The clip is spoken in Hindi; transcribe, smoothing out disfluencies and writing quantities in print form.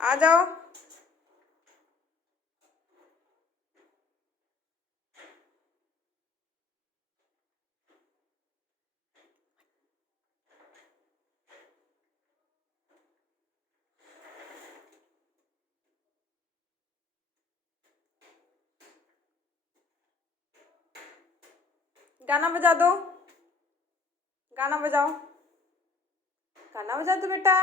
आ जाओ। गाना बजा दो, गाना बजाओ, गाना बजा दो बेटा।